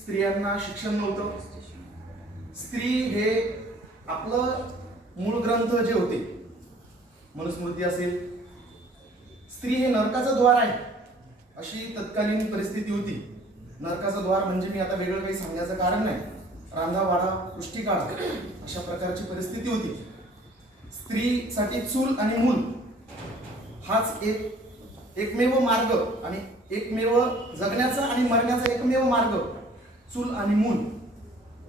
स्त्रियांना शिक्षण नव्हतं. स्त्री हे आपलं मूळ ग्रंथ जे होते मनुस्मृती असेल स्त्री हे नरकाचं द्वार आहे अशी तत्कालीन परिस्थिती होती. नरकाचं द्वार म्हणजे मी आता वेगळं काही सांगण्याचं कारण नाही. रांधा वाडा पुष्टिकाळ अशा प्रकारची परिस्थिती होती. स्त्रीसाठी चूल आणि मूल हाच एक एकमेव मार्ग आणि एकमेव जगण्याचा आणि मरण्याचा एकमेव मार्ग. चूल आणि मूल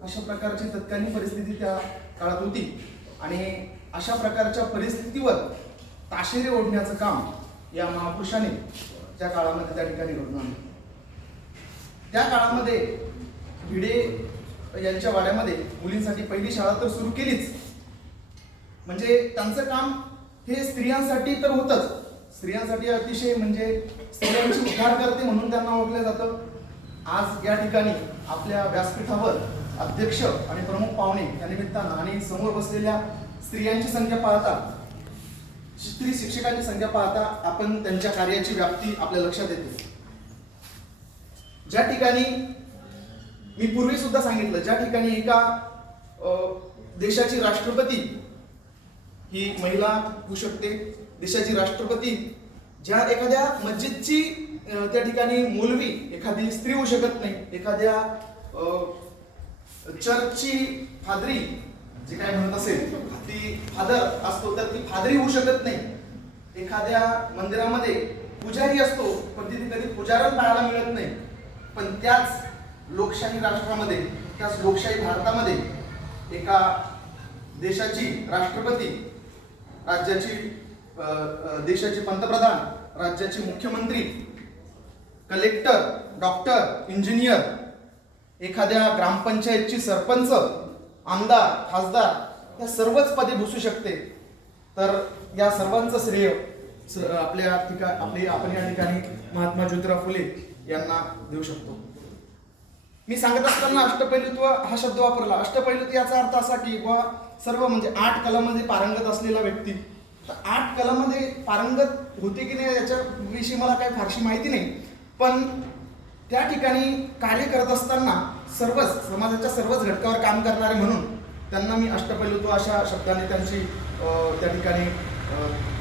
अशा प्रकारची तत्कालीन परिस्थिती त्या काळात होती. आणि अशा प्रकारच्या परिस्थितीवर ताशेरे ओढण्याचं काम या महापुरुषाने त्या काळामध्ये त्या ठिकाणी घडून आणलं. त्या काळामध्ये भिडे यांच्या वाड्यामध्ये मुलींसाठी पहिली शाळा तर सुरू केलीच. म्हणजे त्यांचं काम हे स्त्रियांसाठी तर होतच. स्त्रियांसाठी अतिशय म्हणजे स्त्रियांची उद्धार करते म्हणून त्यांना ओळखलं जातं. आज या ठिकाणी आपल्या व्यासपीठावर अध्यक्ष आणि प्रमुख पाहुणे या निमित्तानं आणि समोर बसलेल्या स्त्रियांची संख्या पाहता स्त्री शिक्षकांची संख्या पाहता आपण त्यांच्या कार्याची व्याप्ती आपल्या लक्षात येते. ज्या ठिकाणी मी पूर्वी सुद्धा सांगितलं ज्या ठिकाणी एका देशाची राष्ट्रपती ही महिला होऊ शकते देशाची राष्ट्रपती ज्या एखाद्या मस्जिदची त्या ठिकाणी मौलवी एखादी स्त्री होऊ शकत नाही. एखाद्या चर्चची फादरी जे काय म्हणत असेल ती फादर असतो तर ती फादरी होऊ शकत नाही. एखाद्या मंदिरामध्ये पुजारी असतो पण तिथे कधी पुजारण पाहायला मिळत नाही. पण त्याच लोकशाही राष्ट्रामध्ये त्याच लोकशाही भारतामध्ये एका देशाची राष्ट्रपती राज्याची देशाचे पंतप्रधान राज्याचे मुख्यमंत्री कलेक्टर डॉक्टर इंजिनियर एखाद्या ग्रामपंचायतची सरपंच आमदार खासदार या सर्वच पदे भूसू शकते. तर या सर्वांचं श्रेय आपल्या ठिका आपली आपण या ठिकाणी महात्मा ज्योतिराव फुले यांना देऊ शकतो. मी सांगत असताना अष्टपैलुत्व हा शब्द वापरला. अष्टपैलुत्व याचा अर्थ असा की बुवा सर्व म्हणजे आठ कलामध्ये पारंगत असलेला व्यक्ती. तर आठ कलामध्ये पारंगत होते की नाही याच्याविषयी मला काही फारशी माहिती नाही. पण त्या ठिकाणी कार्य करत असताना सर्वच समाजाच्या सर्वच घटकावर काम करणारे म्हणून त्यांना मी अष्टपैलुत्व अशा शब्दाने त्यांची त्या ठिकाणी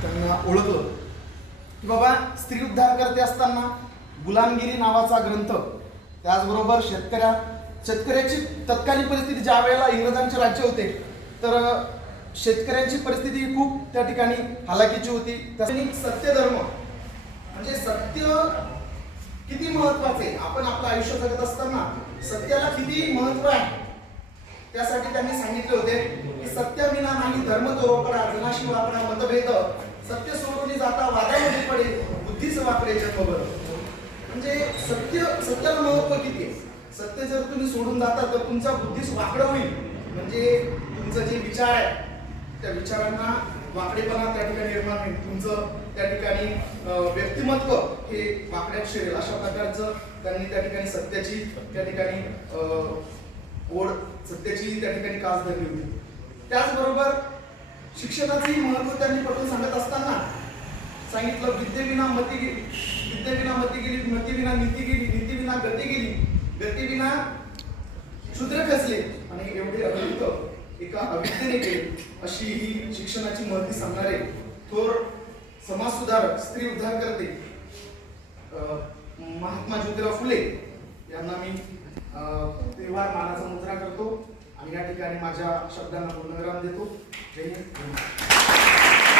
त्यांना ओळखलं. की बाबा स्त्री उद्धार करते असताना गुलामगिरी नावाचा ग्रंथ त्याचबरोबर शेतकऱ्या शेतकऱ्याची तत्कालीन परिस्थिती ज्या वेळेला इंग्रजांचे राज्य होते तर शेतकऱ्यांची परिस्थिती खूप त्या ठिकाणी हालाकीची होती. त्यासाठी सत्यधर्म म्हणजे सत्य किती महत्त्वाचे? आपण आपलं आयुष्य जगत असताना सत्याला किती महत्त्व आहे? त्यासाठी त्यांनी सांगितले होते की सत्यविना नाही धर्म तो रोकडा जनाशी वापरा मतभेद. सत्य सोडवली जाता वादामध्ये पडे बुद्धीच वापरे जगभर म्हणजे सत्य सत्याला महत्त्व किती? आहे सत्य जर तुम्ही सोडून जाता तर तुमचा बुद्धीच वाकडं होईल. म्हणजे तुमचं जे विचार आहे त्या विचारांना वाकडेपणा त्या ठिकाणी निर्माण होईल. तुमचं त्या ठिकाणी व्यक्तिमत्व हे वाकड्यात शिरेल. अशा प्रकारचं त्यांनी त्या ठिकाणी सत्याची त्या ठिकाणी अं, ओढ सत्याची त्या ठिकाणी कास धरली होती. त्याचबरोबर शिक्षणाचंही महत्त्व त्यांनी पटवून सांगत असताना सांगितलं विद्येविना मती गेली विद्येविना मती गेली मतीविना नीती गेली नीतीविना गती गेली गतीविना एका अविद्येने अशी ही शिक्षणाची महती सांगणारे थोर समाज सुधारक स्त्री उद्धार करते महात्मा ज्योतिराव फुले यांना मी तेव्हा मानाचा मुद्रा करतो. आणि या ठिकाणी माझ्या शब्दांना पूर्णविराम देतो. जय हिंद.